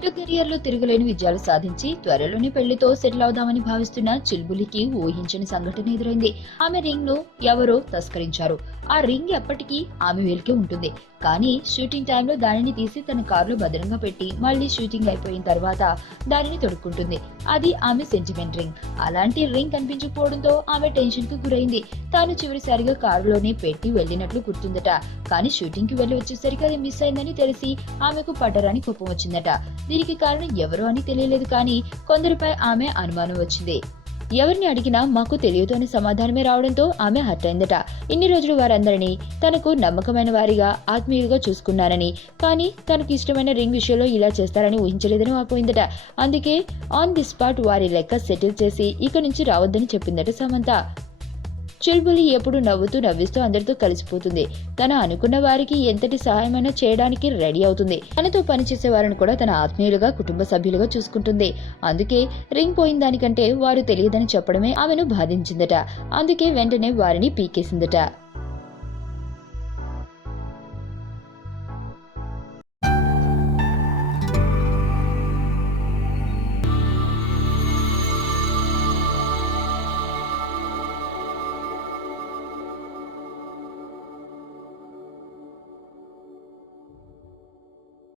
ఇటు కెరియర్ లో తిరగలేని విజయాలు సాధించి త్వరలోనే పెళ్లితో సెటిల్ అవుదామని భావిస్తున్న చిల్బులికి ఊహించని సంఘటన ఎదురైంది. ఆమె రింగ్ ను ఎవరో తస్కరించారు. ఆ రింగ్ ఎప్పటికీ ఆమె వేలికే ఉంటుంది. కానీ షూటింగ్ టైంలో దానిని తీసి తన కారులో భద్రంగా పెట్టి మళ్ళీ షూటింగ్ అయిపోయిన తర్వాత దానిని తొడుక్కుంటుంది. అది ఆమె సెంటిమెంట్ రింగ్. అలాంటి రింగ్ కనిపించకపోవడంతో ఆమె టెన్షన్ కు గురైంది. తాను చివరిసారిగా కారులోనే పెట్టి వెళ్ళినట్లు గుర్తుందట. కానీ షూటింగ్ కి వెళ్లి వచ్చేసరికి అది మిస్ అయిందని తెలిసి ఆమెకు పట్టరాని కోపం వచ్చిందట. దీనికి కారణం ఎవరు అని తెలియలేదు, కానీ కొందరిపై ఆమె అనుమానం వచ్చింది. ఎవరిని అడిగినా మాకు తెలియదు అనే సమాధానమే రావడంతో ఆమె హర్ట్ అయిందట. ఇన్ని రోజులు వారందరినీ తనకు నమ్మకమైన వారిగా ఆత్మీయులుగా చూసుకున్నానని, కానీ తనకు ఇష్టమైన రింగ్ విషయంలో ఇలా చేస్తారని ఊహించలేదని వాపోయిందట. అందుకే ఆన్ ది స్పాట్ వారి లెక్క సెటిల్ చేసి ఇక నుంచి రావద్దని చెప్పిందట సమంత. చిల్బులి ఎప్పుడు నవ్వుతూ నవ్విస్తూ అందరితో కలిసిపోతుంది. తన అనుకున్న వారికి ఎంతటి సహాయమైనా చేయడానికి రెడీ అవుతుంది. తనతో పనిచేసే వారిని కూడా తన ఆత్మీయులుగా కుటుంబ సభ్యులుగా చూసుకుంటుంది. అందుకే రింగ్ పోయిన దానికంటే వారు తెలియదని చెప్పడమే ఆమెను బాధించిందట. అందుకే వెంటనే వారిని పీకేసిందట.